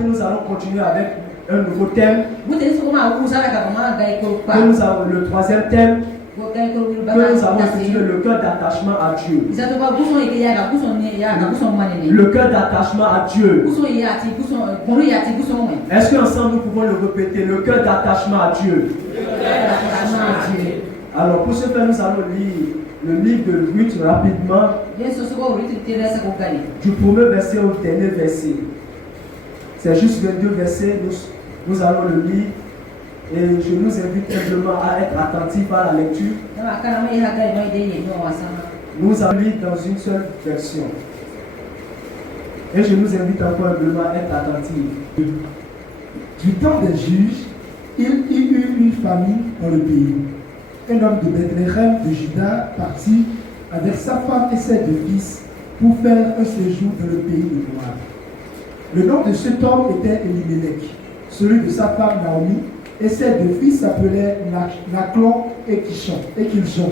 matin, nous allons continuer avec un nouveau thème. Que nous avons le troisième thème. Que nous avons intitulé le cœur d'attachement à Dieu. Le cœur d'attachement à Dieu. Est-ce qu'ensemble nous pouvons le répéter? Le cœur d'attachement à Dieu. Alors pour ce faire, nous allons lire le livre de Ruth rapidement. Du premier verset au dernier verset. C'est juste 22 versets. Nous allons le lire. Et je nous invite simplement à être attentifs à la lecture. Nous allons lire dans une seule version. Et je nous invite encore simplement à être attentifs. Du temps des juges, il y eut une famine dans le pays. Un homme de Bethléem de Juda partit avec sa femme et ses 2 fils pour faire un séjour dans le pays de Moab. Le nom de cet homme était Elimelech, celui de sa femme Naomi, et ses 2 fils s'appelaient Machlon et Kiljon.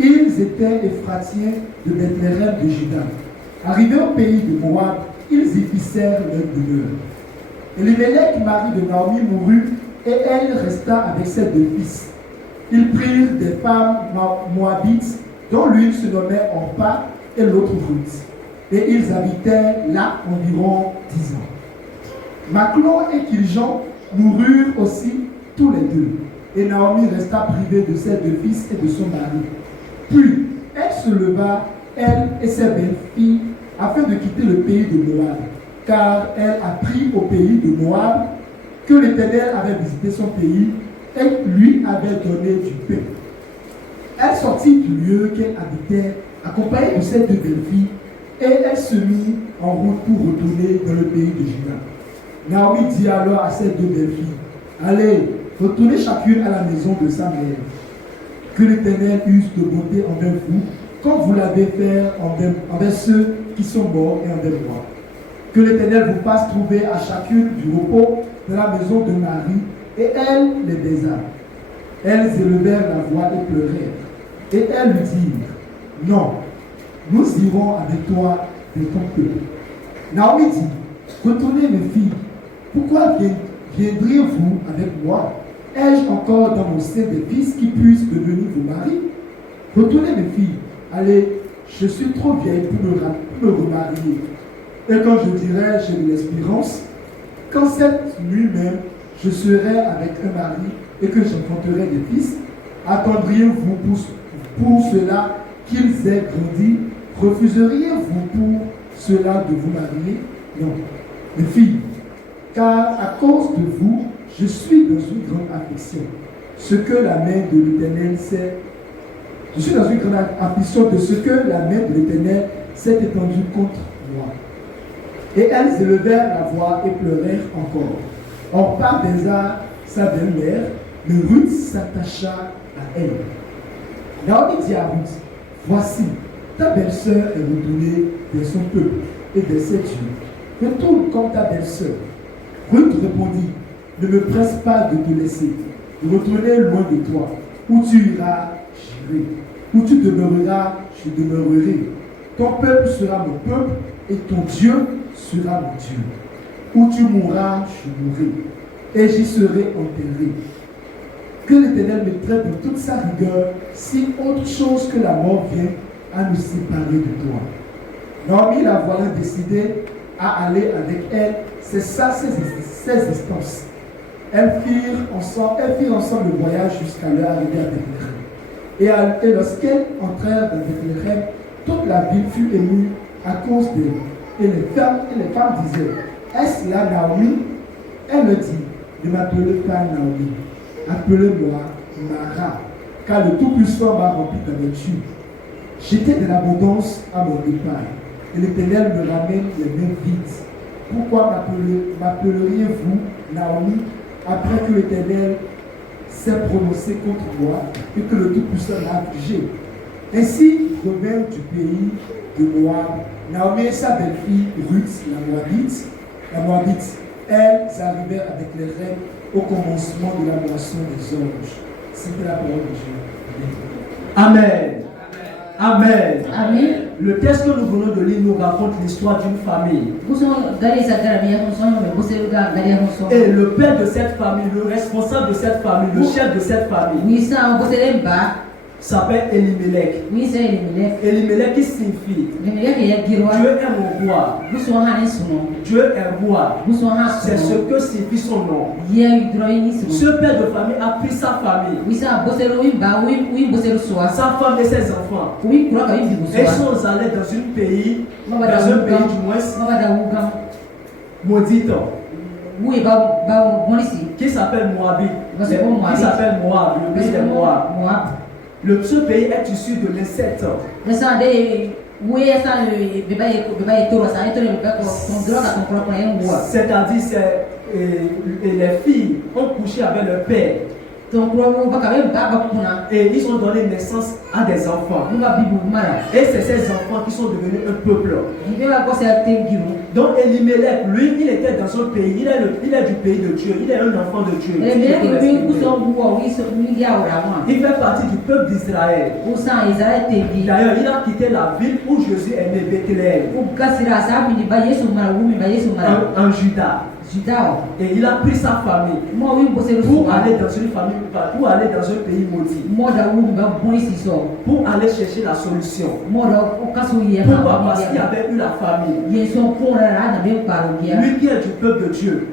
Ils étaient Éphratiens de Bethléem de Juda. Arrivés au pays de Moab, ils y fixèrent leur demeure. Elimelech, mari de Naomi, mourut et elle resta avec ses 2 fils. Ils prirent des femmes moabites, dont l'une se nommait Orpa et l'autre Ruth. Et ils habitaient là environ 10 ans. Machlon et Kiljon moururent aussi tous les 2. Et Naomi resta privée de ses 2 fils et de son mari. Puis elle se leva, elle et ses belles-filles, afin de quitter le pays de Moab, car elle apprit au pays de Moab que l'Éternel avait visité son pays et lui avait donné du pain. Elle sortit du lieu qu'elle habitait, accompagnée de ses 2 belles-filles, et elle se mit en route pour retourner dans le pays de Juda. Naomi dit alors à ses 2 belles-filles, allez, retournez chacune à la maison de sa mère. Que l'Éternel use de bonté envers vous, comme vous l'avez fait envers ceux qui sont morts et envers moi. Que l'Éternel vous fasse trouver à chacune du repos dans la maison de Marie, et elle les baisa. Elles élevèrent la voix et pleurèrent. Et elles lui dirent, non, nous irons avec toi de ton peuple. Naomi dit, retournez mes filles, pourquoi viendriez-vous avec moi? Ai-je encore dans mon sein des fils qui puissent devenir vos maris? Retournez mes filles, allez, je suis trop vieille pour me remarier. Et quand je dirai, j'ai de l'espérance, quand cette nuit même, je serai avec un mari et que j'enfanterai des fils, attendriez-vous pour cela qu'ils aient grandi? Refuseriez-vous pour cela de vous marier? Non, mes filles, car à cause de vous, je suis dans une grande affliction. Ce que la main de l'Éternel s'est... Je suis dans une grande affliction de ce que la main de l'Éternel s'est étendue contre moi. Et elles élevèrent la voix et pleurèrent encore. Orpa baisa sa belle-mère, mais Ruth s'attacha à elle. Naomi dit à Ruth, voici, ta belle-sœur est retournée vers son peuple et vers ses dieux. Retourne comme ta belle-sœur. Ruth répondit, ne me presse pas de te laisser, de retourner loin de toi. Où tu iras, j'irai. Où tu demeureras, je demeurerai. Ton peuple sera mon peuple et ton Dieu sera mon Dieu. Où tu mourras, je mourrai, et j'y serai enterré. Que l'Éternel me traite de toute sa rigueur, si autre chose que la mort vient à nous séparer de toi. Naomi, la voilà décidée à aller avec elle, c'est ça ses instances. Elles firent ensemble le voyage jusqu'à leur arrivée à Bethléem. Et lorsqu'elles entrèrent dans Bethléem, toute la ville fut émue à cause d'elle. Et les femmes disaient, est-ce là Naomi? Elle me dit, ne m'appelez pas Naomi, appelez-moi Mara, car le Tout-Puissant m'a rempli d'amertume. J'étais de l'abondance à mon départ, et l'Éternel me ramène les mains vides. Pourquoi m'appelleriez-vous Naomi, après que l'Éternel s'est prononcé contre moi et que le Tout-Puissant l'a affligé? Ainsi revinrent du pays de Moab Naomi et sa belle-fille Ruth, la Moabite. Elles arrivèrent avec les reines au commencement de la moisson des orges. C'était la parole de Dieu. Amen. Amen. Amen. Le texte que nous venons de lire nous raconte l'histoire d'une famille. Et le père de cette famille, le responsable de cette famille, le chef de cette famille, s'appelle Elimelech. Elimelech qui signifie Dieu est mon roi. Dieu est roi. C'est ce que signifie son nom. Ce père de famille a pris sa famille, sa femme et ses enfants. Et ils sont allés dans un pays du moins maudit, qui s'appelle Moabit. Qui s'appelle Moab, le pays de Moab. Ce pays est issu de l'insecte. C'est-à-dire les filles ont couché avec leur père. Et ils ont donné naissance à des enfants. Et c'est ces enfants qui sont devenus un peuple. Donc Elimelech, lui, il était dans son pays. Il est du pays de Dieu. Il est un enfant de Dieu. Il fait partie du peuple d'Israël. D'ailleurs, il a quitté la ville où Jésus est né, Bethléem, en Juda. Et il a pris sa famille pour aller dans une famille, pour aller dans un pays maudit, pour aller chercher la solution. Pourquoi? Parce qu'il avait eu la famille. Lui qui est du peuple de Dieu.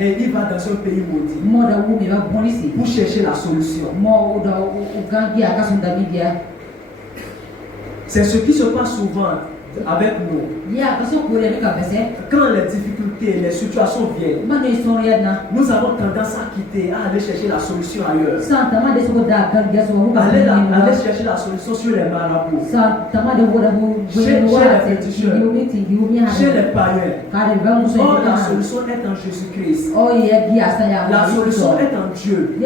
Et il va dans un pays maudit pour chercher la solution. C'est ce qui se passe souvent avec nous. Quand les difficultés, les situations viennent, nous avons tendance à quitter, à aller chercher la solution ailleurs. Aller chercher la solution sur les marabouts, chez les féticheurs, chez les païens. Or, la solution est en Jésus-Christ. La solution est en Dieu.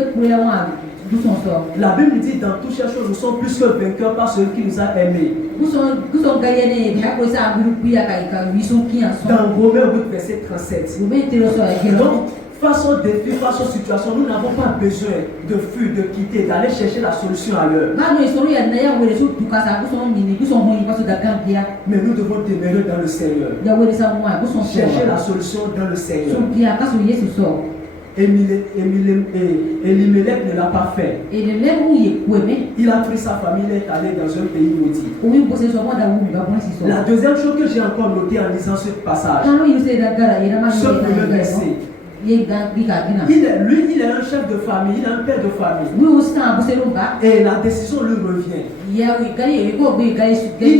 La Bible dit dans toutes choses, nous sommes plus que vainqueurs par celui qui nous a aimés. Dans Romains 8, verset 37. Donc, face aux défis, face aux situations, nous n'avons pas besoin de fuir, de quitter, d'aller chercher la solution ailleurs. Mais nous devons demeurer dans le Seigneur. Chercher la solution dans le Seigneur. Elimelech ne l'a pas fait. Il a pris sa famille et est allé dans un pays maudit. La deuxième chose que j'ai encore notée en lisant ce passage, ce premier verset, lui, il est un chef de famille, il est un père de famille. Et la décision lui revient. Il n'a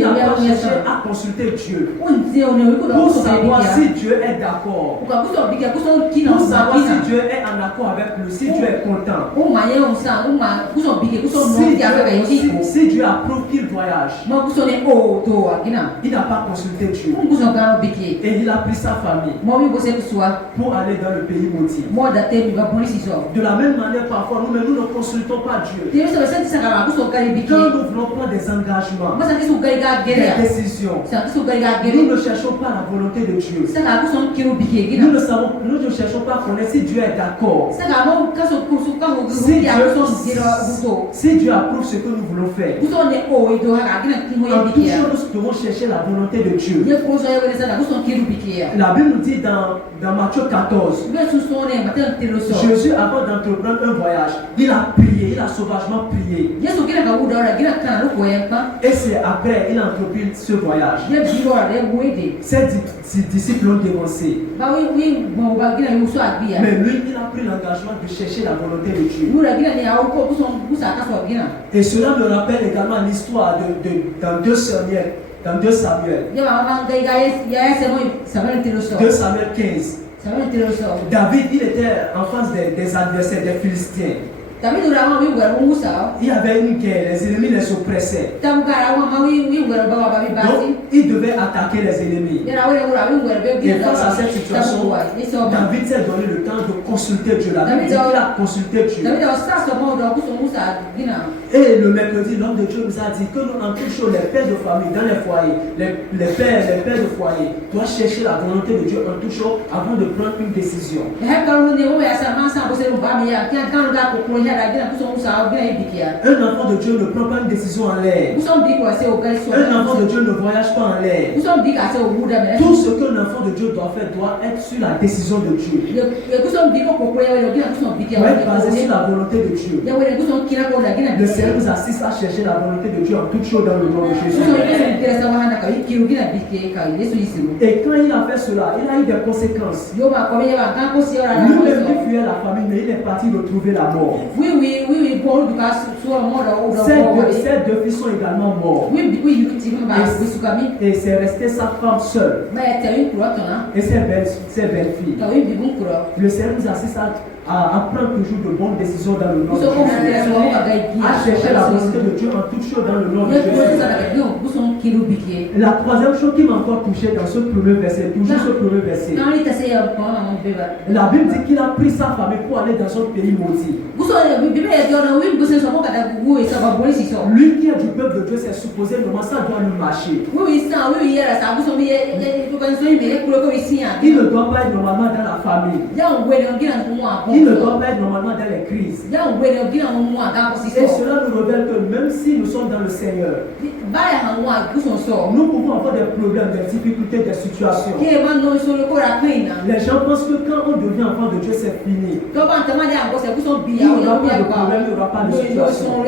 pas cherché à consulter Dieu pour savoir si Dieu est d'accord, pour savoir si Dieu est en accord avec lui, si Dieu est content, si Dieu approuve qu'il voyage. Il n'a pas consulté Dieu. Et il a pris sa famille pour aller dans le pays maudit. De la même manière, parfois, nous ne consultons pas Dieu. Quand nous voulons prendre des engagements, des décisions, nous ne cherchons pas la volonté de Dieu. Nous ne cherchons pas à connaître si Dieu est d'accord. Si Dieu approuve ce que nous voulons faire. En toute chose, nous devons chercher la volonté de Dieu. La Bible nous dit dans Matthieu 14, Jésus, avant d'entreprendre un voyage, il a prié, il a sauvagement prié. Et c'est après il a entrepris ce voyage. Ses disciples l'ont dénoncé. Mais lui, il a pris l'engagement de chercher la volonté de Dieu. Et cela me rappelle également l'histoire dans 2 Samuel. Dans 2 Samuel. 2 Samuel 15. David, il était en face des adversaires, des Philistins. Il y avait une guerre, les ennemis les oppressaient. Donc, il devait attaquer les ennemis. Et face à cette situation, David s'est donné le temps de consulter Dieu. La Bible dit qu'il a consulté Dieu. Et le mercredi, l'homme de Dieu nous a dit que nous, en toute chose, les pères de famille dans les foyers, les pères de foyer doivent chercher la volonté de Dieu en toute chose avant de prendre une décision. Un enfant de Dieu ne prend pas une décision en l'air. Un enfant de Dieu ne voyage pas en l'air. Tout ce qu'un enfant de Dieu doit faire doit être sur la décision de Dieu. Doit être basé sur la volonté de Dieu. Le Seigneur nous assiste à chercher la volonté de Dieu en toutes choses dans le nom de Jésus. Et quand il a fait cela, il a eu des conséquences. Lui-même qui fuyait la famille, mais il est parti retrouver la mort. Ces deux fils sont également morts. Et c'est resté sa femme seule. Et ses belles-filles. Le Seigneur nous assiste à prendre toujours de bonnes décisions dans le nom de Jésus. À chercher la volonté de Dieu en toutes choses dans le nom de Jésus. La troisième chose qui m'a encore touché dans ce premier verset, toujours ce premier verset. La Bible dit qu'il a pris sa famille pour aller dans un pays maudit. Lui qui est du peuple de Dieu, c'est supposé normalement ça doit lui marcher. Il ne doit pas être normalement dans la famille. Il ne doit pas être normalement dans les crises. Et cela nous révèle que même si nous sommes dans le Seigneur, nous pouvons avoir des problèmes, des difficultés, des situations. Les gens pensent que quand on devient enfant de Dieu, c'est fini. Il n'y aura pas de problème, il n'y aura pas de situation.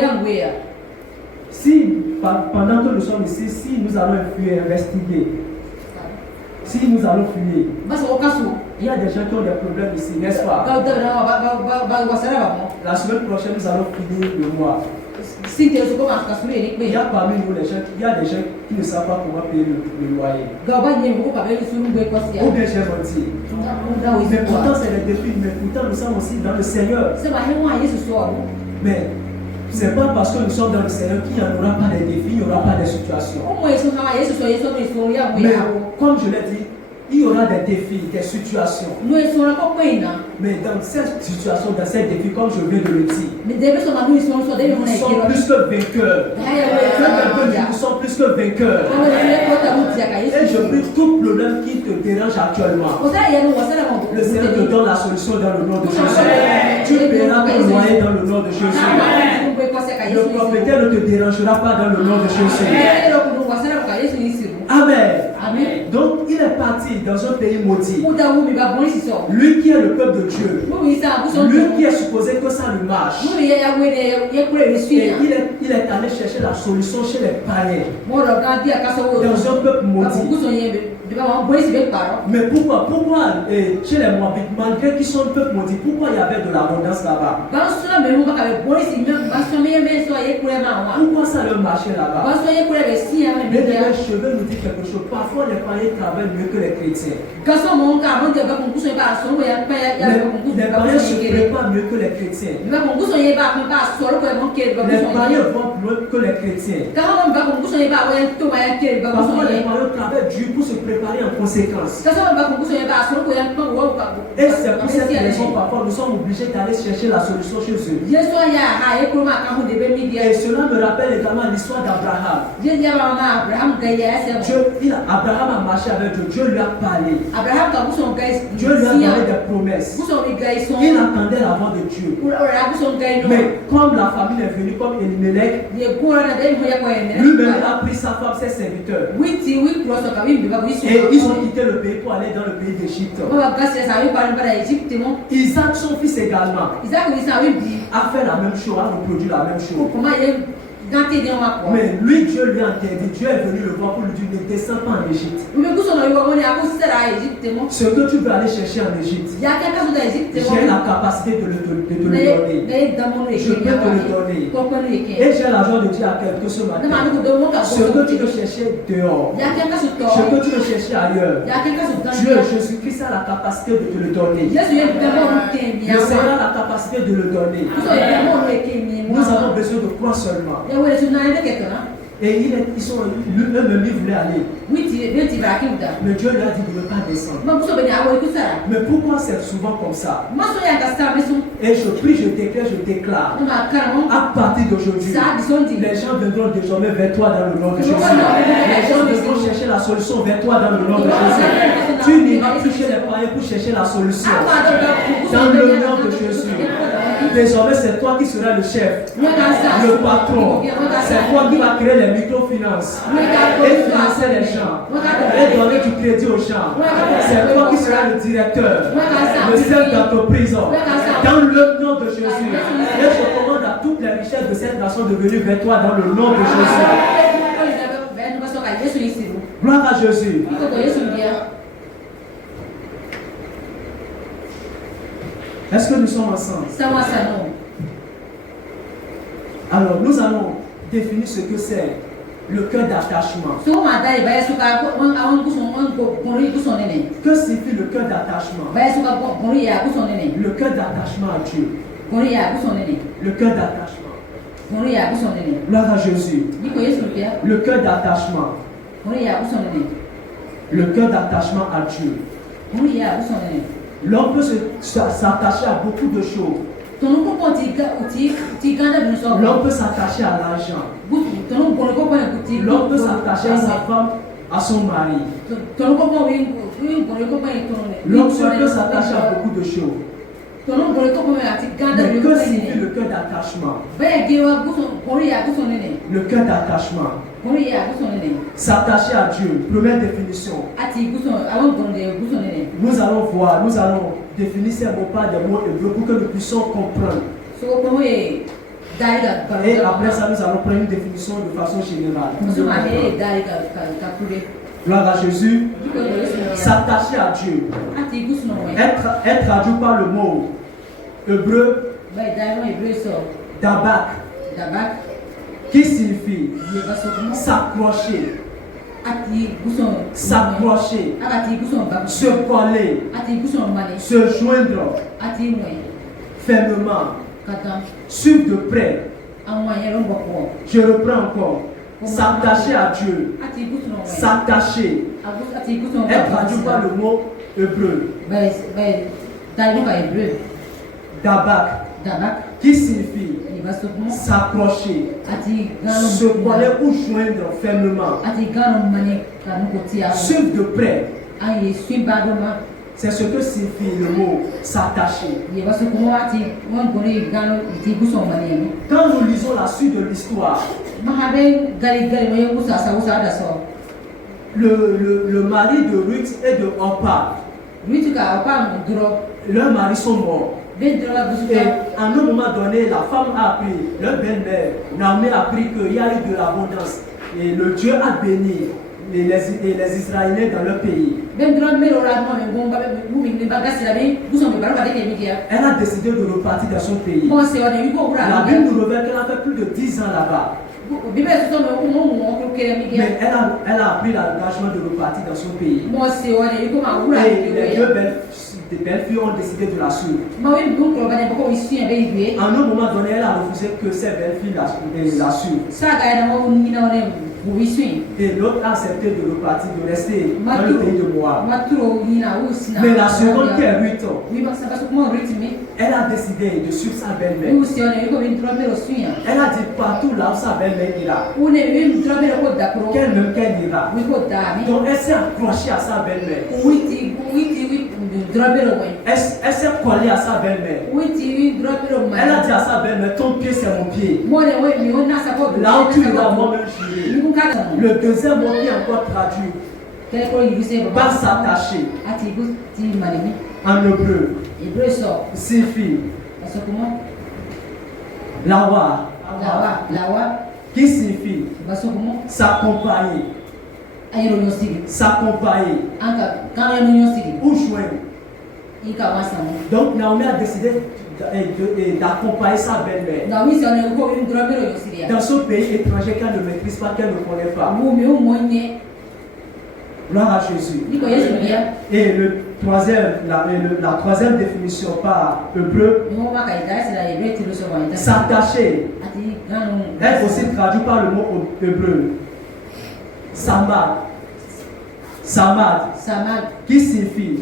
Si pendant que nous sommes ici, si nous allons fuir, investiguer, si nous allons fuir, il y a des gens qui ont des problèmes ici, n'est-ce pas? La semaine prochaine, nous allons finir le mois. Il y a parmi nous les gens, il y a des gens qui ne savent pas comment payer le loyer. Ou bien j'ai menti. Mais pourtant c'est les défis, mais pourtant nous sommes aussi dans le Seigneur. Mais c'est pas parce que nous sommes dans le Seigneur qu'il n'y en aura pas des défis, il n'y aura pas des situations. Mais comme je l'ai dit, il y aura des défis, des situations. Mais dans cette situation, dans ces défis, comme je viens de le dire, nous sommes plus que vainqueurs. Nous sommes plus que vainqueurs. Et je prie tout problème qui te dérange actuellement. Le Seigneur te donne la solution dans le nom de Jésus. Tu paieras ton loyer dans le nom de Jésus. Le propriétaire ne te dérangera pas dans le nom de Jésus. Amen. Donc il est parti dans un pays maudit. Lui qui est le peuple de Dieu. Lui qui est supposé que ça lui marche. Et il est allé chercher la solution chez les païens. Dans un peuple maudit. Mais pourquoi chez les Moabites, malgré qu'ils sont un peuple maudit, pourquoi il y avait de l'abondance là-bas? Pourquoi ça leur marchait là-bas? Mais les cheveux nous disent quelque chose. Parfois les païens travaillent mieux que les chrétiens. Les païens se préparent mieux que les chrétiens. Les païens vont mieux que les chrétiens. Parfois les païens travaillent dur pour se préparer en conséquence. Et c'est pour cette raison parfois nous sommes obligés d'aller chercher la solution chez eux. Et cela me rappelle également l'histoire d'Abraham. Abraham a marché avec Dieu. Dieu lui a parlé. Dieu lui a donné des promesses. Il attendait la voix de Dieu. Mais comme la famille est venue comme Elimelech, lui-même a pris sa femme, ses serviteurs. Et ils ont quitté le pays pour aller dans le pays d'Égypte. Isaac, son fils également, a fait la même chose, a reproduit la même chose. Mais lui, Dieu lui a interdit. Dieu est venu le voir pour lui dire ne descends pas en Égypte. Ce que tu veux aller chercher en Égypte, j'ai la capacité de te le donner. Je peux te le donner. Et j'ai la joie de dire à quelqu'un ce matin, ce que tu veux chercher dehors, ce que tu veux chercher ailleurs, Dieu, Jésus-Christ a la capacité de te le donner. Le Seigneur a la capacité de le donner. Nous avons besoin de croire seulement. Et ils sont eux-mêmes, ils voulaient aller. Mais Dieu lui a dit de ne pas descendre. Mais pourquoi c'est souvent comme ça? Et je prie, je déclare. À partir d'aujourd'hui, les gens viendront désormais vers toi dans le nom de Jésus. Les gens viendront chercher la solution vers toi dans le nom de Jésus. Tu n'iras plus chez les païens pour chercher la solution. Dans le nom de Jésus. Désormais, c'est toi qui seras le chef, le patron. C'est toi qui vas créer les microfinances et financer les gens et donner du crédit aux gens. C'est toi qui seras le directeur, le chef d'entreprise. Dans le nom de Jésus. Et je commande à toutes les richesses de cette nation de venir vers toi dans le nom de Jésus. Gloire à Jésus. Est-ce que nous sommes ensemble? Alors, nous allons définir ce que c'est le cœur d'attachement. Que signifie le cœur d'attachement? Le cœur d'attachement à Dieu. Le cœur d'attachement. Gloire à Jésus. Le cœur d'attachement. Le cœur d'attachement à Dieu. L'homme peut s'attacher à beaucoup de choses. L'homme peut s'attacher à l'argent. L'homme peut s'attacher à sa femme, à son mari. L'homme peut s'attacher à beaucoup de choses. Mais que signifie le cœur d'attachement? Le cœur d'attachement. S'attacher à Dieu. Première définition. Nous allons voir, nous allons définir ces mots par des mots hébreux pour que nous puissions comprendre. Et après ça, nous allons prendre une définition de façon générale. Gloire à Jésus. S'attacher à Dieu. Être traduit par le mot hébreu dabak, qui signifie s'accrocher, s'accrocher, se coller, se joindre fermement, suivre de près. Je reprends encore. S'attacher à Dieu, s'attacher, être traduit par le mot hébreu dabak, qui signifie s'accrocher, se coller ou joindre fermement, suivre de près. C'est ce que signifie le mot s'attacher. Quand nous lisons la suite de l'histoire, le mari de Ruth et de Orpa, leurs maris sont morts. Et à un moment donné, la femme a appris, leur belle-mère, Naomi a appris qu'il y a eu de l'abondance. Et le Dieu a béni les Israéliens dans leur pays. Elle a décidé de repartir dans son pays. La Bible nous révèle qu'elle a fait plus de 10 ans là-bas. Mais elle a appris l'engagement de repartir dans son pays. Et les deux belles filles ont décidé de la suivre. À un moment donné, elle a refusé que ces belles filles la suivent. Et l'autre a accepté de repartir, de rester dans le pays de Moab. Mais la seconde qui est Ruth, elle a décidé de suivre sa belle-mère. Elle a dit partout là où sa belle-mère ira, qu'elle ira. Donc elle s'est accrochée à sa belle-mère. Elle s'est collée à sa belle-mère. Elle a dit à sa belle-mère, ton pied c'est mon pied. Là où tu iras, moi-même j'irai. Le deuxième mot qui est encore traduit par s'attacher en hébreu signifie lawa, qui signifie s'accompagner, ou joindre. Donc Naomi a décidé d'accompagner sa belle-mère dans ce pays étranger qu'elle ne maîtrise pas, qu'elle ne connaît pas. Gloire à Jésus. Et la troisième définition par hébreu, s'attacher, est aussi traduit par le mot hébreu samad, qui signifie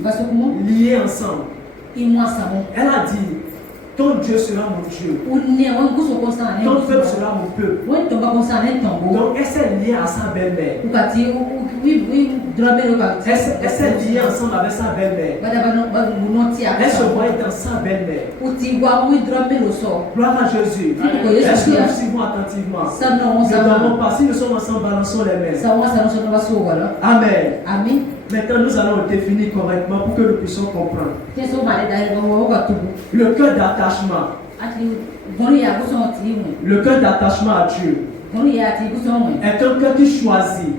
lier ensemble. Elle a dit, ton Dieu sera mon Dieu, ton peuple sera mon peuple. Donc elle s'est liée à sa belle-mère. Elle s'est liée ensemble avec sa belle-mère. Elle se voyait dans sa belle-mère. Gloire à Jésus. Est-ce que nous suivons attentivement? Ne dormons pas. Si nous sommes ensemble, balançons les mains. Amen. Maintenant, nous allons définir correctement pour que nous puissions comprendre. Le cœur d'attachement. Le cœur d'attachement à Dieu est un cœur qui choisit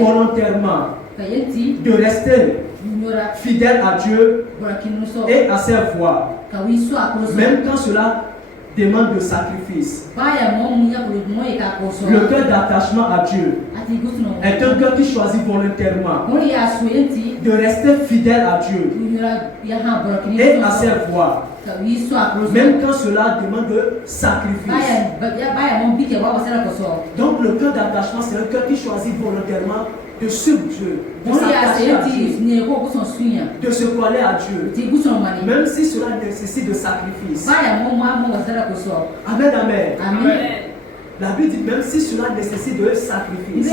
volontairement de rester fidèle à Dieu et à ses voies, même quand cela demande de sacrifice. Le cœur d'attachement à Dieu est un cœur qui choisit volontairement de rester fidèle à Dieu et à ses voies, même quand cela demande de sacrifice. Donc le cœur d'attachement, c'est un cœur qui choisit volontairement de suivre Dieu, de s'attacher à Dieu, de se coller à Dieu, même si cela nécessite de sacrifice. Amen, amen. La Bible dit même si cela nécessite de sacrifice.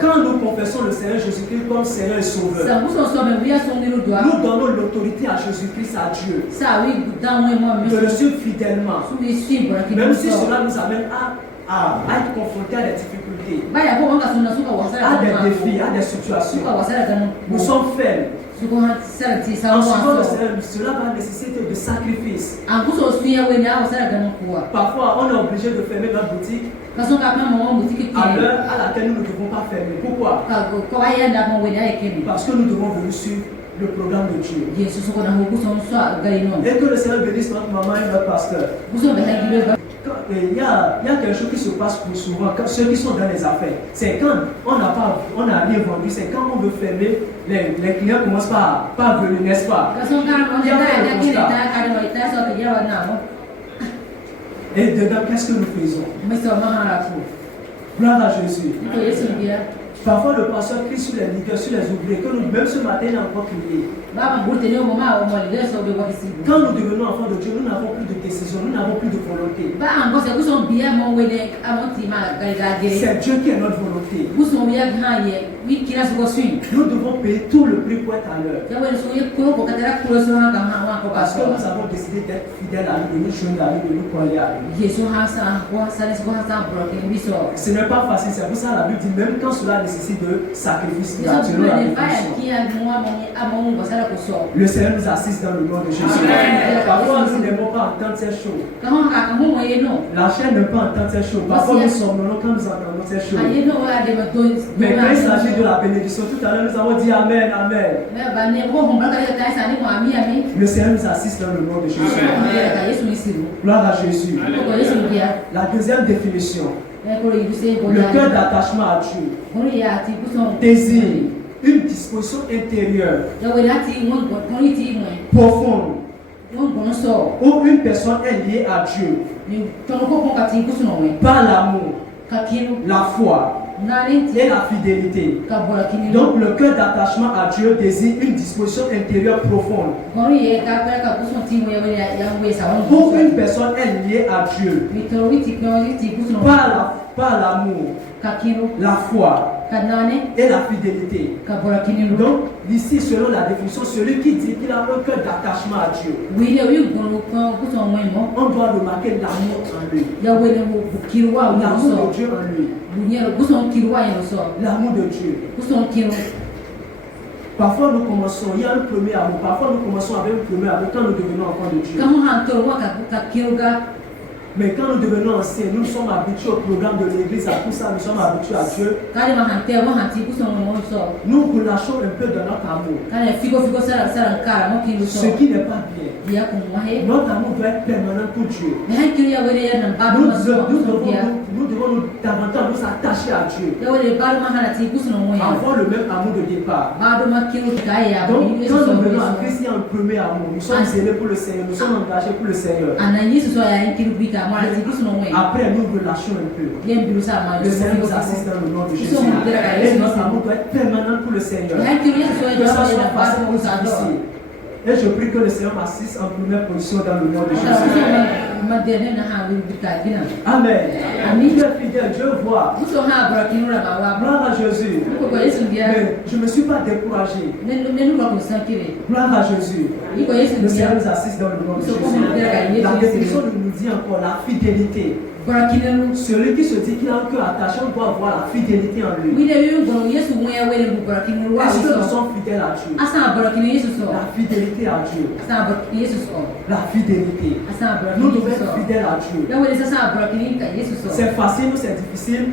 Quand nous confessons le Seigneur Jésus-Christ comme Seigneur et Sauveur, nous donnons l'autorité à Jésus-Christ, à Dieu, de le suivre fidèlement, même si cela nous amène à être confrontés à des difficultés, à des défis, à des situations. Nous sommes faibles. En suivant le Seigneur, cela va nécessiter de sacrifice. Parfois, on est obligé de fermer notre boutique à l'heure à laquelle nous ne devons pas fermer. Pourquoi? Parce que nous devons venir suivre le programme de Dieu. Et que le Seigneur bénisse notre maman et notre pasteur. Il y a quelque chose qui se passe pour souvent, ceux qui sont dans les affaires. C'est quand on n'a rien vendu, c'est quand on veut fermer, les clients commencent pas à venir, n'est-ce pas? Et dedans, qu'est-ce que nous faisons? Gloire à Jésus. Parfois, le pasteur crie sur les leaders, sur les ouvriers, que nous, même ce matin, il a encore crié. Quand nous devenons enfants de Dieu, nous n'avons plus de décision, nous n'avons plus de volonté. C'est Dieu qui est notre volonté. Nous devons payer tout le prix pour être à l'heure. Parce que nous avons décidé d'être fidèles à lui, de nous joindre à lui, de nous coller à lui. Ce n'est pas facile, c'est pour ça que la Bible dit même quand cela nécessite de sacrifice selon la définition. Le Seigneur nous assiste dans le nom de Jésus. Parfois nous n'aimons pas entendre ces choses. La chair n'aime pas entendre ces choses. Parfois nous somnolons quand nous entendons ces choses. Mais quand il s'agit de la bénédiction, tout à l'heure nous avons dit Amen, Amen. Le Seigneur nous assiste dans le nom de Jésus. Gloire à Jésus. La deuxième définition. Le cœur d'attachement à Dieu désigne une disposition intérieure profonde où une personne est liée à Dieu par l'amour, la foi et la fidélité. Donc le cœur d'attachement à Dieu désigne une disposition intérieure profonde où une personne est liée à Dieu par l'amour, la foi et la fidélité. Donc ici, selon la définition, celui qui dit qu'il a un cœur d'attachement à Dieu, on doit remarquer l'amour en lui, l'amour de Dieu en lui, l'amour de Dieu. Parfois nous commençons, il y a un premier amour, parfois nous commençons avec un premier amour quand nous devenons enfants de Dieu. Mais quand nous devenons anciens, nous sommes habitués au programme de l'église, à tout ça, nous sommes habitués à Dieu. Nous relâchons un peu de notre amour. Ce qui n'est pas bien. Notre amour doit être permanent pour Dieu. Nous devons davantage nous attacher à Dieu. Avoir le même amour de départ. Donc, quand nous venons à Christ, il y a un premier amour. Nous sommes zélés pour le Seigneur, nous sommes engagés pour le Seigneur. Après, nous relâchons un peu. Le Seigneur nous assiste dans le nom de Jésus. Et notre amour doit être permanent pour le Seigneur. Que ça soit facile ou difficile. Et je prie que le Seigneur m'assiste en première position dans le nom de Jésus. Amen. Dieu est fidèle, Dieu voit. Gloire à Jésus. Mais je ne me suis pas découragé. Gloire à Jésus. Le Seigneur nous assiste dans le nom de Jésus. La définition nous dit encore la fidélité. Celui qui se dit qu'il a un cœur attaché, on doit avoir la fidélité en lui. Est-ce que nous sommes fidèles à Dieu? La fidélité à Dieu. La fidélité. Nous devons être fidèles à Dieu. C'est facile ou c'est difficile?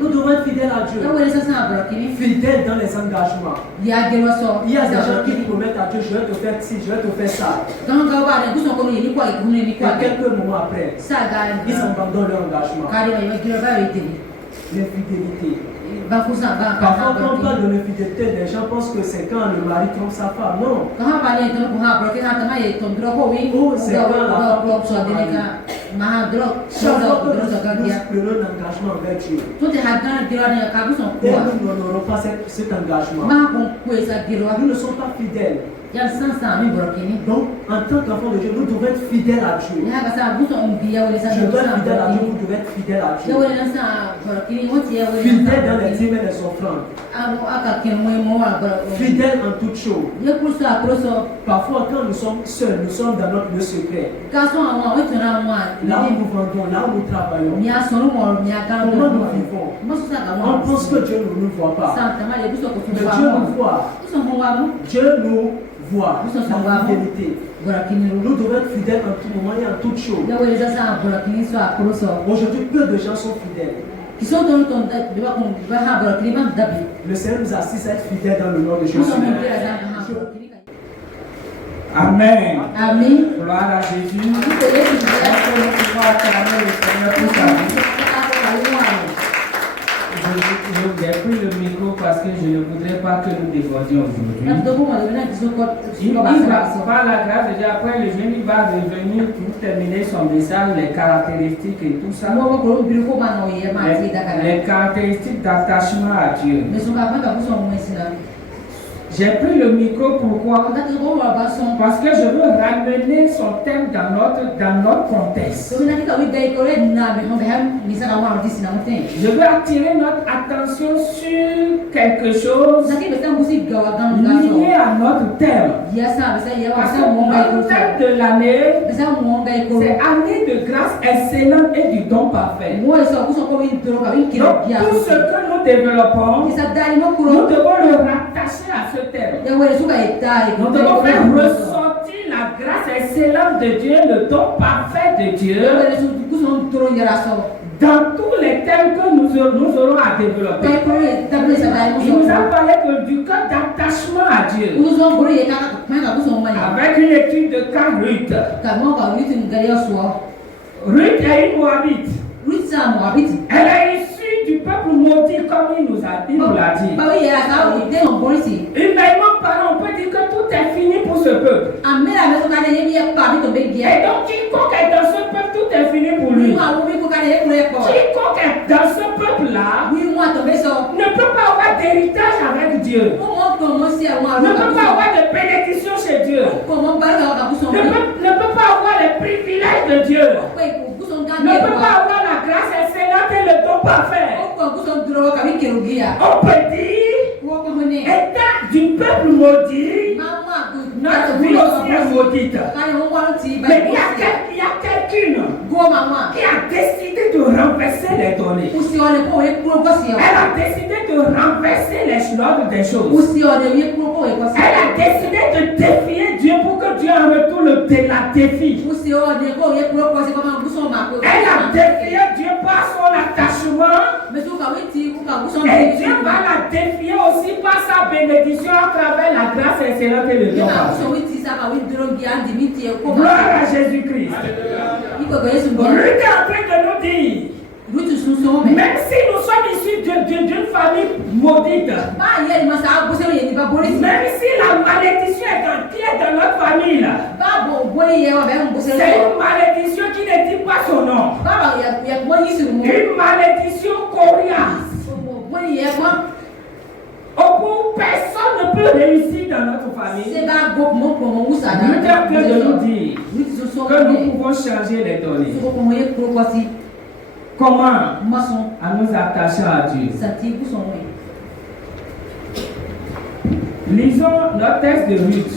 Nous devons être fidèles à Dieu. Fidèles dans les engagements. Il y a des gens qui promettent à Dieu, je vais te faire ci, je vais te faire ça. Et quelques moments après, ils abandonnent leur engagement. L'infidélité. Parfois, quand on parle de l'infidélité, les gens pensent que c'est quand le mari trompe sa femme. Non. Oh, c'est quand la femme trompe son mari. Chaque fois que nous prenons un engagement avec Dieu, et nous n'honorons pas cet engagement, nous ne sommes pas fidèles. Donc, en tant qu'enfant de Dieu, nous devons être fidèles à Dieu. Je dois être fidèle à Dieu, vous devez être fidèle à Dieu. Fidèle dans les dîmes et les offrandes. Fidèle en toutes choses. Parfois, quand nous sommes seuls, nous sommes dans notre lieu secret. Là où nous vendons, là où nous travaillons, comment nous vivons? On pense que Dieu ne nous voit pas. Mais Dieu nous voit. Dieu nous voit la fidélité. Nous devons être fidèles en tout moment et en toutes choses. Aujourd'hui, peu de gens sont fidèles. Le Seigneur nous assiste à être fidèles dans le nom de Jésus. Amen. Amen. Gloire à Jésus. Est-ce que nous pouvons acclamer le Seigneur pour sa vie? J'ai pris le micro parce que je ne voudrais pas que nous débordions aujourd'hui. Par la grâce de Dieu, après le jeune, il va revenir pour terminer son message, les caractéristiques et tout ça. Les caractéristiques d'attachement à Dieu. J'ai pris le micro, pourquoi? Parce que je veux ramener son thème dans notre contexte. Je veux attirer notre attention sur quelque chose lié à notre thème. Parce que notre thème de l'année, c'est année de grâce excellente et du don parfait. Donc tout ce que nous développons, nous devons le rattacher à ce thème. Nous devons faire ressortir la grâce excellente de Dieu, le don parfait de Dieu, dans tous les thèmes que nous aurons à développer. Il nous a parlé du cœur d'attachement à Dieu, avec une étude de cas Ruth. Ruth est une Moabite. Elle est issue du peuple maudit, comme il nous l'a dit. Humainement parlant, on peut dire que tout est fini pour ce peuple. Et donc, quiconque est dans ce peuple, tout est fini pour lui. Quiconque est dans ce peuple-là ne peut pas avoir d'héritage avec Dieu. Ne peut pas avoir de bénédiction chez Dieu. Ne peut pas avoir les privilèges de Dieu. Ne peut pas avoir la grâce excellente et le don parfait. On peut dire, étant du peuple maudit, notre vie aussi est maudite. Mais il y a quelqu'une qui a décidé de renverser les données. Elle a décidé de renverser l'ordre des choses. Elle a décidé de défier Dieu pour que Dieu en retour la défie. Elle a défié Dieu par son attachement. Et Dieu va la défier aussi par sa bénédiction à travers la grâce excellente et le don. Gloire à Jésus-Christ. Ruth est en train de nous dire, même si nous sommes issus d'une famille maudite, même si la malédiction est dans notre famille, c'est une malédiction qui ne dit pas son nom. Une malédiction coriace. Au bout, personne ne peut réussir dans notre famille. Nous sommes en train de nous dire que nous pouvons changer les données. Comment? En nous attachant à Dieu. Lisons notre texte de Ruth.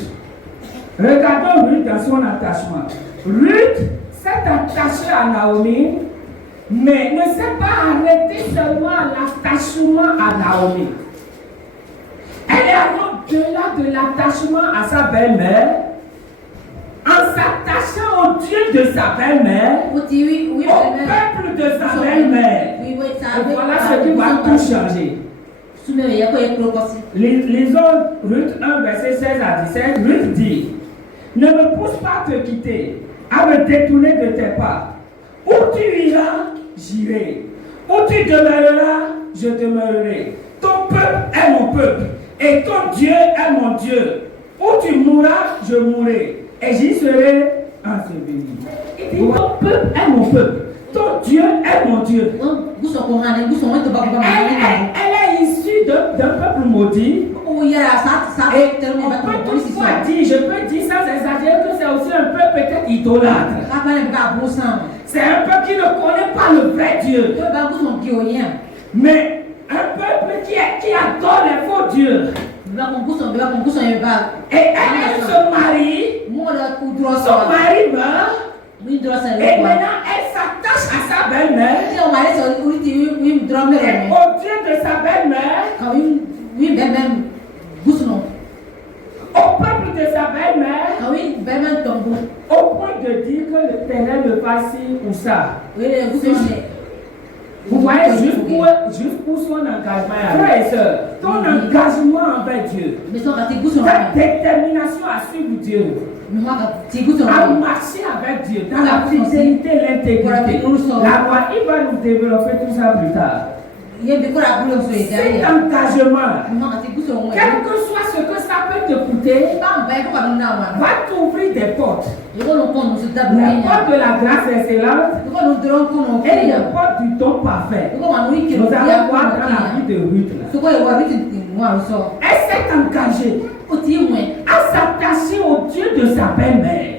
Regardons Ruth dans son attachement. Ruth s'est attachée à Naomi, mais ne s'est pas arrêtée seulement à l'attachement à Naomi. Elle est allée au-delà de l'attachement à sa belle-mère, en s'attachant au Dieu de sa belle-mère, au peuple de sa belle-mère. Et voilà ce qui va tout changer. Lisons Ruth 1, verset 16 à 17. Ruth dit: ne me pousse pas à te quitter, à me détourner de tes pas. Où tu iras, j'irai. Où tu demeureras, je demeurerai. Ton peuple est mon peuple, et ton Dieu est mon Dieu. Où tu mourras, je mourrai, et j'y serai enseveli. Il dit: ton peuple est mon peuple, ton Dieu est mon Dieu. Elle est issue d'un peuple maudit. Et on peut toutefois dire, je peux dire sans exagérer, que c'est aussi un peuple peut-être idolâtre. C'est un peuple qui ne connaît pas le vrai Dieu. Mais un peuple qui adore les faux dieux. Et elle se marie, son mari meurt. Et maintenant, elle s'attache à sa belle-mère. Et au Dieu de sa belle-mère. Au peuple de sa belle-mère. Au point de dire que le terrain ne passe ou ça. Vous voyez jusqu'où son engagement est. Frères et sœurs, ton engagement envers Dieu, ta détermination à suivre Dieu, à marcher avec Dieu dans la fidélité, l'intégrité, la loi, il va nous développer tout ça plus tard. Cet engagement, quel que soit ce que ça peut te coûter, va t'ouvrir des portes. Les portes de la grâce excellente et les portes du don parfait. Nous allons voir dans la vie de Ruth. Elle s'est engagée à s'attacher au Dieu de sa belle-mère.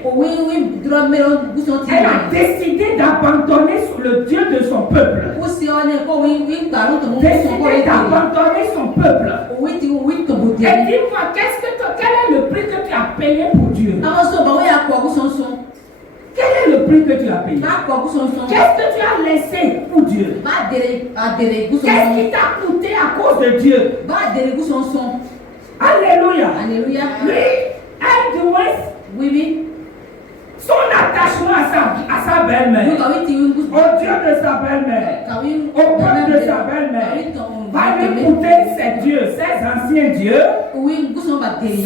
Elle a décidé d'abandonner le Dieu de son peuple. Décidé d'abandonner son peuple. Et dis-moi, quel est le prix que tu as payé pour Dieu? Quel est le prix que tu as payé? Qu'est-ce que tu as laissé pour Dieu? Qu'est-ce qui t'a coûté à cause de Dieu? Alléluia. Alléluia. Lui, elle doit son attachement à sa belle-mère, au Dieu de sa belle-mère, au peuple de sa belle-mère, va lui coûter ses dieux, ses anciens dieux,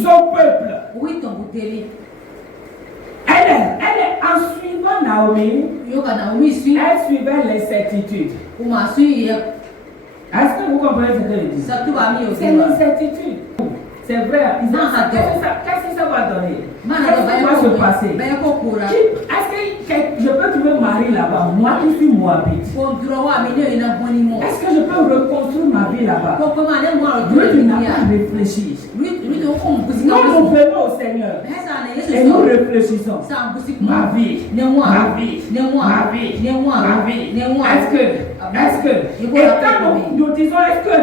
son peuple. Elle est en suivant Naomi, elle suivait les certitudes. Est-ce que vous comprenez ce que je dis? C'est l'incertitude. C'est vrai. Qu'est-ce que ça va donner? Qu'est-ce qui va se passer? Est-ce que je peux trouver Marie là-bas? Moi qui suis moabite. Est-ce que je peux reconstruire ma vie là-bas? Dieu n'a pas réfléchi. Nous venons au Seigneur et nous réfléchissons. Ma vie, ma vie, ma vie, ma vie. Est-ce que, et quand nous disons est-ce que,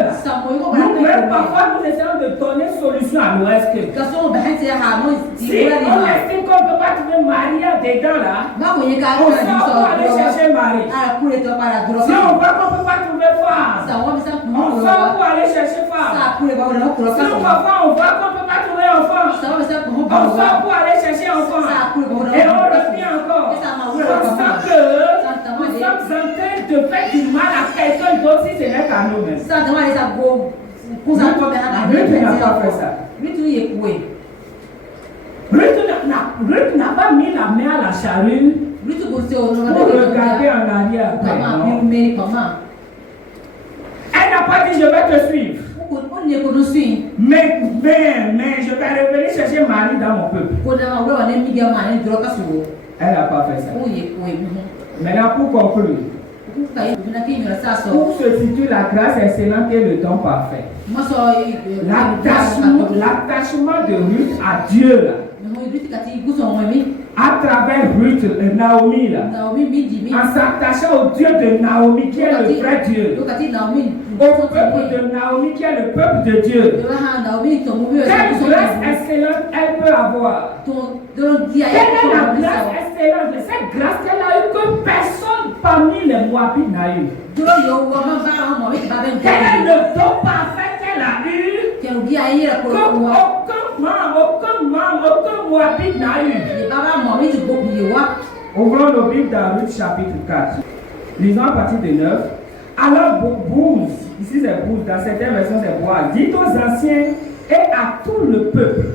nous-mêmes parfois nous essayons de donner solution à nous est-ce que. Si on estime qu'on ne peut pas trouver Maria dedans là, on sort pour aller chercher Marie. Si on voit qu'on ne peut pas trouver Phare, on sort pour aller chercher Phare. Si parfois on voit qu'on ne peut pas trouver enfant, on sort pour aller chercher enfant. Et on revient encore. On sent que nous sommes en train de faire du mal à quelqu'un d'autre si ce n'est qu'à nous-mêmes. Ruth n'a pas fait ça. Ruth n'a pas mis la main à la charrue pour regarder en arrière après. Elle n'a pas dit je vais te suivre. Mais je vais revenir chercher Marie dans mon peuple. Elle n'a pas fait ça. Maintenant pour conclure, Où se situe la grâce excellente et le temps parfait? L'attachement de Ruth à Dieu là. À travers Ruth, Naomi là, en s'attachant au Dieu de Naomi qui est le vrai Dieu, au peuple de Naomi qui est le peuple de Dieu. Quelle grâce excellente elle peut avoir? Quelle est la grâce excellente? Cette grâce qu'elle a eue que personne parmi les Moabites n'a eu. Quel est le don parfait qu'elle a eu que aucun Moabite n'a eu? Ouvrons nos Bibles dans Ruth chapitre 4. Lisons à partir de 9. Alors Bouz, ici c'est Bouz, dans certaines versions c'est Boaz, dit aux anciens et à tout le peuple: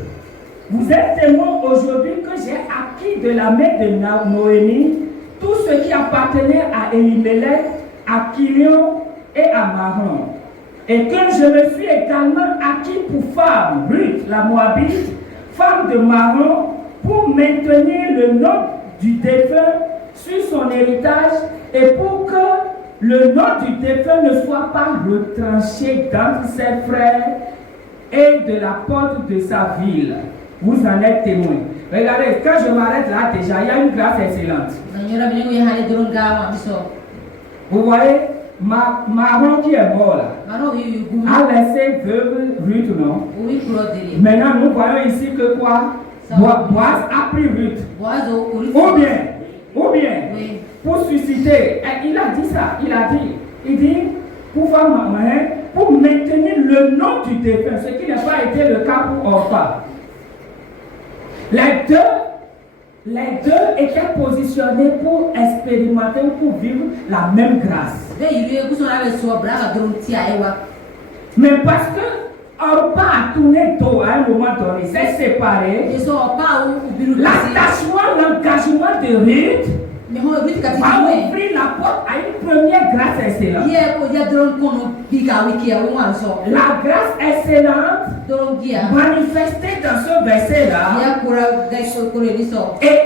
vous êtes témoins aujourd'hui que j'ai acquis de la main de Noémie tout ce qui appartenait à Elimelech, à Kilion et à Mahlon, et que je me suis également acquis pour femme Ruth la Moabite, femme de Mahlon, pour maintenir le nom du défunt sur son héritage et pour que le nom du défunt ne soit pas retranché d'entre ses frères et de la porte de sa ville. Vous en êtes témoins. Regardez, quand je m'arrête là déjà, il y a une grâce excellente. Vous voyez, Mahlon qui est mort là, a laissé veuve Ruth, non? Maintenant, nous voyons ici que quoi? Boaz a pris Ruth. Ou bien, pour susciter, il a dit ça, il dit, pour maintenir le nom du défunt, ce qui n'a pas été le cas pour Orpha. Les deux étaient positionnés pour expérimenter, pour vivre la même grâce. Mais parce que Orpha a tourné dos à un moment donné, s'est séparé, l'engagement de Ruth va ouvrir la porte à une première grâce excellente. La grâce excellente manifestée dans ce verset-là, et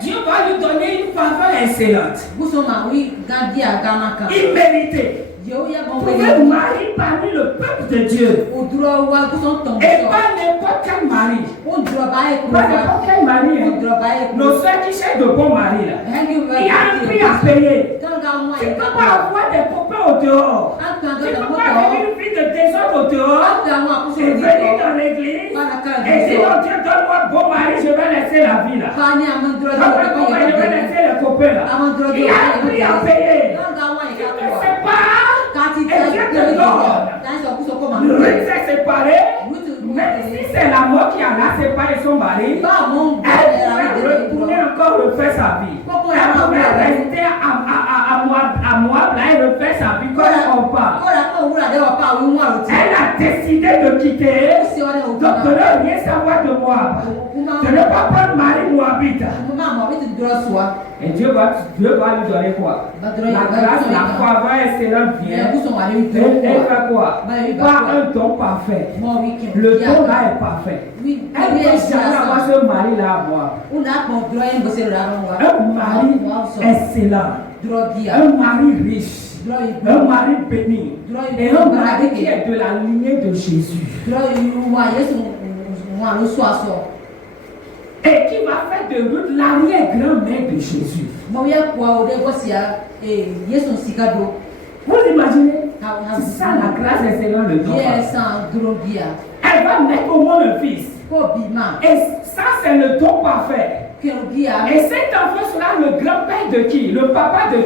Dieu va lui donner une faveur excellente, imméritée. Vous pouvez marier parmi le peuple de Dieu. Et pas n'importe quel mari. Pas n'importe quel mari. Nos soeurs qui cherchent de bons maris là. Il y a un prix à payer. Tu ne peux pas avoir des copains au dehors. Tu ne peux pas venir une fille de désordre au dehors et venir dans l'église et dire oh Dieu donne-moi un bon mari, je vais laisser la vie là. Je vais laisser les copains là. Il y a un prix à payer. Tu ne sais pas. Et Dieu te donne. Ruth s'est séparée, même si c'est la mort qui en a séparé son mari, elle pouvait retourner encore refaire sa vie. Elle pouvait rester à Moab, là, et refaire sa vie comme on parle. Elle a décidé de quitter, donc de ne rien savoir de Moab, de ne pas prendre mari Moabite. Et Dieu va lui donner quoi? La grâce, la faveur excellente vient. Elle fait quoi? Pas un don parfait. Le don là est parfait. Elle peut jamais avoir ce mari là à moi. Un mari excellent. Un mari riche. Un mari béni. Et un mari qui est de la lignée de Jésus. Et qui va faire de Ruth l'arrière-grand-mère de Jésus. Vous imaginez? C'est ça la grâce excellente de Dieu. Elle va mettre au monde un fils. Et ça c'est le don parfait. Et cet enfant sera le grand-père de qui? Le grand-père de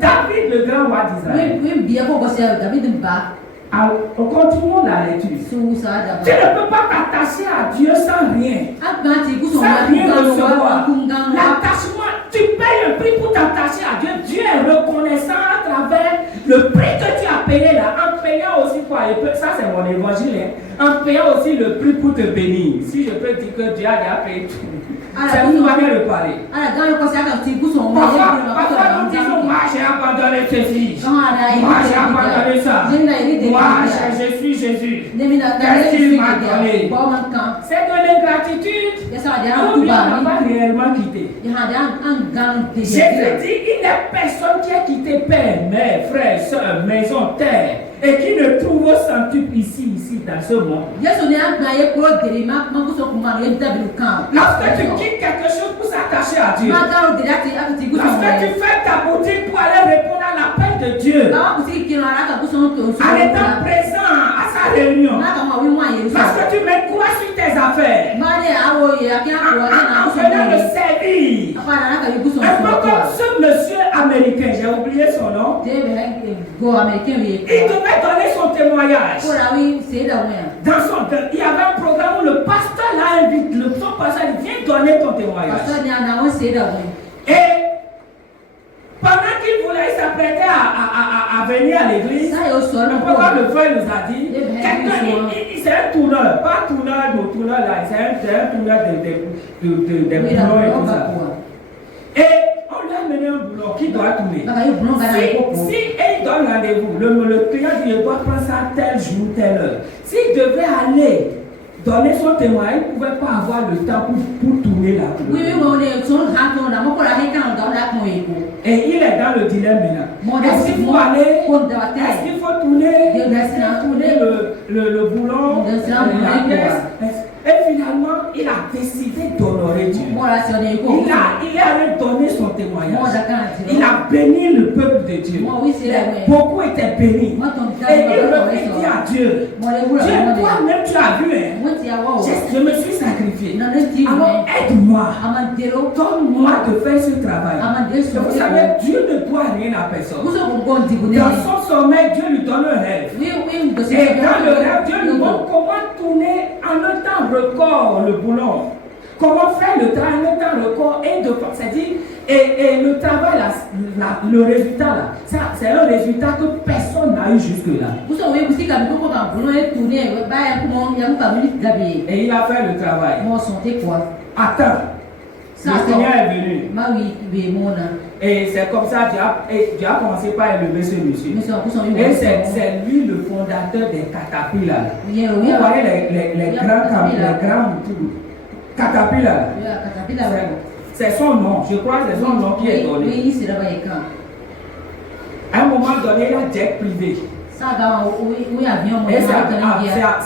David, le grand roi d'Israël. Alors, continuons la lecture. Tu ne peux pas t'attacher à Dieu sans rien. Sans rien recevoir. L'attachement, tu payes un prix pour t'attacher à Dieu. Dieu est reconnaissant à travers le prix que tu as payé là. En payant aussi quoi? Ça c'est mon évangile. En payant aussi le prix pour te bénir. Si je peux dire que Dieu a déjà payé tout. C'est une manière de parler. Parfois, nous disons, moi j'ai abandonné ceci. Moi j'ai abandonné ça. Moi je suis Jésus. Qu'est-ce qu'il m'a donné? C'est de l'ingratitude. Ou bien on n'a pas réellement quitté. Jésus dit, il n'y a personne qui a quitté père, mère, frère, soeur, maison, terre, et qui ne trouve au centuple ici, dans ce monde. Lorsque tu quittes quelque chose pour s'attacher à Dieu, lorsque tu fais ta boutique pour aller répondre à l'appel de Dieu, en étant présent à sa réunion, lorsque tu mets quoi sur tes affaires, en venant le servir, un peu comme ce monsieur américain, j'ai oublié son nom, il devait donner son témoignage. Dans son il y avait un programme où le pasteur l'a invité, son pasteur dit, viens donner ton témoignage. Et pendant qu'il voulait, il s'apprêtait à venir à l'église, le programme de frère nous a dit, c'est un tourneur, pas tourneur là, c'est un tourneur de boulons et tout ça. Et on lui a mené un boulot qui doit tourner. Si il donne rendez-vous, le client dit, je dois prendre ça tel jour, telle heure. S'il devait aller donner son témoignage, il ne pouvait pas avoir le temps pour tourner la cour. Et il est dans le dilemme maintenant. Est-ce qu'il faut aller? Est-ce qu'il faut tourner? Le boulon? La pièce? Et finalement, il a décidé d'honorer Dieu. Il est allé donner son témoignage. Il a béni le peuple de Dieu. Beaucoup étaient bénis. Et il dit à Dieu, Dieu, toi-même tu as vu, je me suis sacrifié. Alors aide-moi. Donne-moi de faire ce travail. Vous savez, Dieu ne doit rien à personne. Dans son sommeil, Dieu lui donne un rêve. Et dans le rêve, Dieu lui montre comment tourner en un temps record le boulon. Comment faire le travail en un temps record c'est-à-dire, et le travail, le résultat là, c'est un résultat que personne n'a eu jusque-là. Et il a fait le travail. Attends. Le Seigneur est venu. Et c'est comme ça que Dieu a commencé par élever ce monsieur. Et c'est lui le fondateur des Caterpillar. Vous voyez les grands Caterpillar. C'est son nom. Je crois que c'est son nom qui est donné. À un moment donné, il a jet privé. Et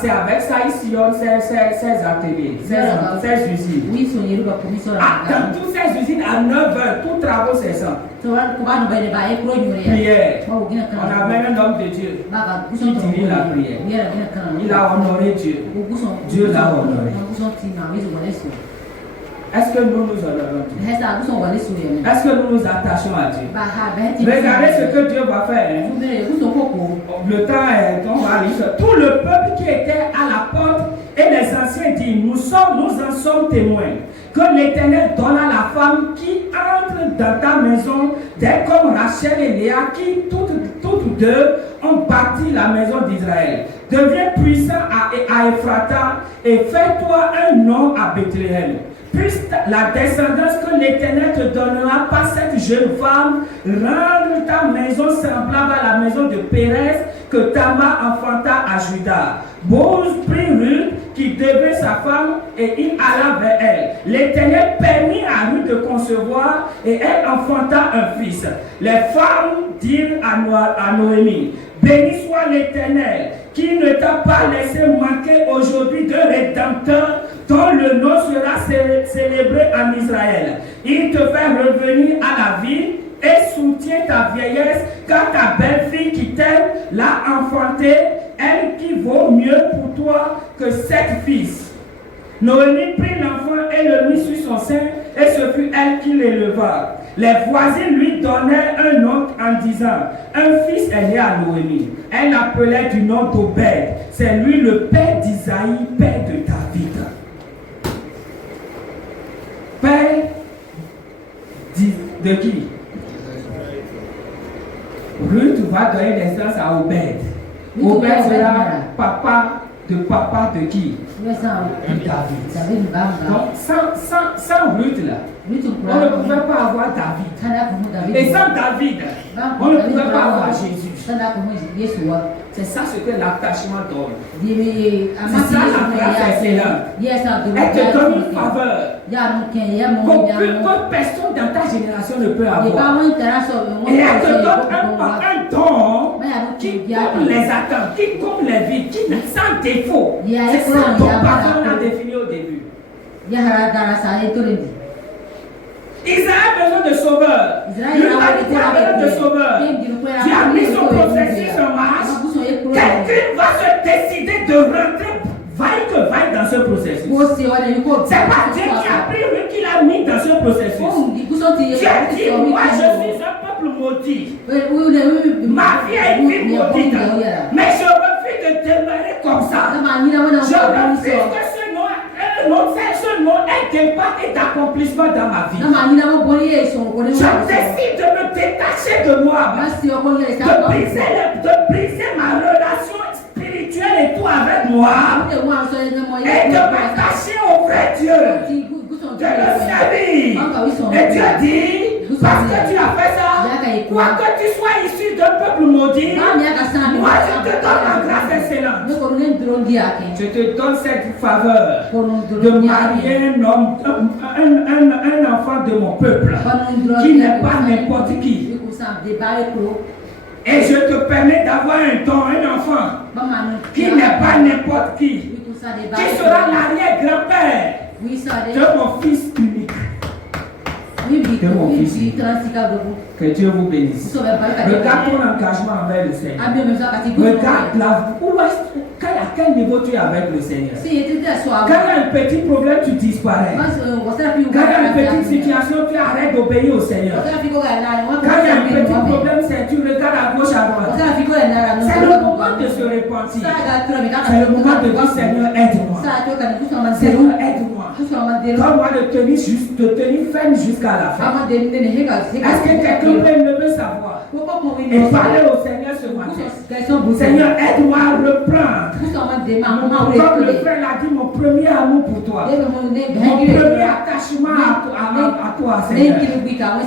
c'est avec ça ici, ces ateliers, ces usines. Dans toutes ces usines, à 9h, tous travaux cessants. Prière. On avait un homme de Dieu qui dirige la prière. Il a honoré Dieu. Dieu l'a honoré. Est-ce que nous nous honorons Dieu? Est-ce que nous nous attachons à Dieu? Regardez ce que Dieu va faire. Le temps est, on va lire. Tout le peuple qui était à la porte et les anciens disent, nous en sommes témoins. Que l'Éternel donne à la femme qui entre dans ta maison, dès comme Rachel et Léa, qui toutes deux ont bâti la maison d'Israël. Deviens puissant à Ephrata et fais-toi un nom à Bethléem. Puisse la descendance que l'Éternel te donnera par cette jeune femme rendre ta maison semblable à la maison de Pérez que Tamar enfanta à Juda. Boaz prit Ruth qui devait sa femme et il alla vers elle. L'Éternel permit à Ruth de concevoir et elle enfanta un fils. Les femmes dirent à Noémie, béni soit l'Éternel qui ne t'a pas laissé manquer aujourd'hui de rédempteur dont le nom sera célébré en Israël. Il te fait revenir à la vie et soutient ta vieillesse, car ta belle-fille qui t'aime l'a enfantée, elle qui vaut mieux pour toi que 7 fils. Noémie prit l'enfant et le mit sur son sein, et ce fut elle qui l'éleva. Les voisins lui donnèrent un nom en disant, un fils est né à Noémie. Elle l'appelait du nom d'Obed. C'est lui le père d'Isaïe, père de David. Père de qui? Ruth va donner naissance à Obed. Obed sera papa de papa de qui? De David. Donc sans Ruth là, on ne pouvait pas avoir David. Et sans David, on ne pouvait pas avoir Jésus. C'est ça ce que l'attachement donne. C'est ça la grâce excellente. Elle te donne une faveur qu'aucune personne dans ta génération ne peut avoir. Et elle te donne un don qui comble les attentes, qui comble les vides, qui n'est sans défaut. C'est ça ton papa l'a défini au début. Israël a besoin de sauveur. L'humanité a besoin de sauveur. Tu as mis son processus en marche. Quelqu'un va se décider de rentrer, vaille que vaille, dans ce processus. C'est pas Dieu qui a pris lui qui l'a mis dans ce processus. Dieu dit, moi je suis un peuple maudit. Ma vie est une vie maudite. Mais je refuse de demeurer comme ça. Je refuse que ce nom ait d'impact et d'accomplissement dans ma vie. Je décide de me détacher de moi, de briser ma relation spirituelle et tout avec moi, et de m'attacher au vrai Dieu, de le servir. Et Dieu dit, parce que tu as fait ça, quoi que tu sois issu d'un peuple maudit, moi je te donne la grâce excellente. Je te donne cette faveur de marier un homme, un enfant de mon peuple, qui n'est pas n'importe qui. Et je te permets d'avoir un don, un enfant, qui n'est pas n'importe qui sera l'arrière-grand-père de mon fils unique. De mon fils. Que Dieu vous bénisse. Regarde ton engagement avec le Seigneur. Regarde à quel niveau tu es avec le Seigneur. Quand il y a un petit problème, tu disparais. Quand il y a une petite situation, tu arrêtes d'obéir au Seigneur. Quand il y a un petit problème, tu regardes à gauche, à droite. C'est le moment de se repentir. C'est le moment de dire, Seigneur, aide-moi. Seigneur, aide-moi. Donne-moi de tenir ferme jusqu'à la fin. Est-ce que quelqu'un peut savoir et parler au Seigneur ce matin? Seigneur, aide-moi à reprendre. Comme le frère l'a dit, mon premier amour pour toi. Mon premier attachement à toi, Seigneur.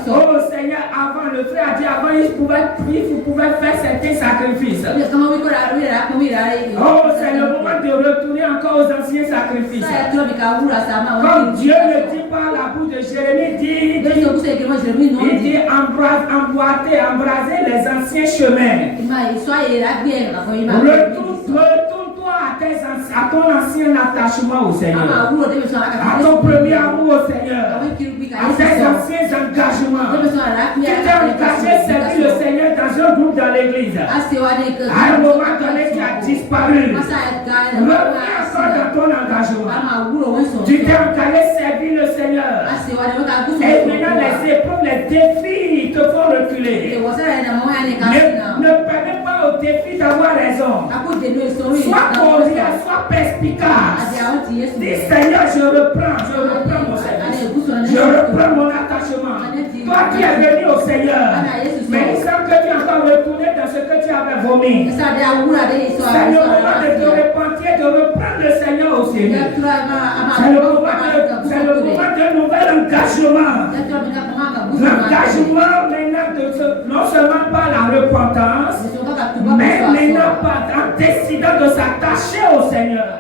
Oh Seigneur, avant, le frère a dit avant, il pouvait faire certains sacrifices. Oh, c'est le moment de retourner encore aux anciens sacrifices. Comme Dieu le dit par la bouche de Jérémie, il dit embraser les anciens chemins. Retourne-toi à ton ancien attachement au Seigneur, à ton premier amour au Seigneur, à tes anciens engagements. Tu t'es engagé, servi le Seigneur dans un groupe dans l'église. À un moment donné, tu as disparu. Reviens encore dans ton engagement. Tu t'es engagé, servi le Seigneur. Et maintenant, les épreuves, les défis te font reculer. Ne permets pas aux défis d'avoir raison. Sois cordial, sois perspicace. Dis Seigneur, je reprends mon service. Je reprends mon attachement. Toi qui es venu au Seigneur, mais il semble que tu es encore retourné dans ce que tu avais vomi. C'est le moment de te repentir, de reprendre le Seigneur au Seigneur. C'est le moment d'un nouvel engagement. L'engagement maintenant, non seulement par la repentance, mais maintenant en décidant de s'attacher au Seigneur.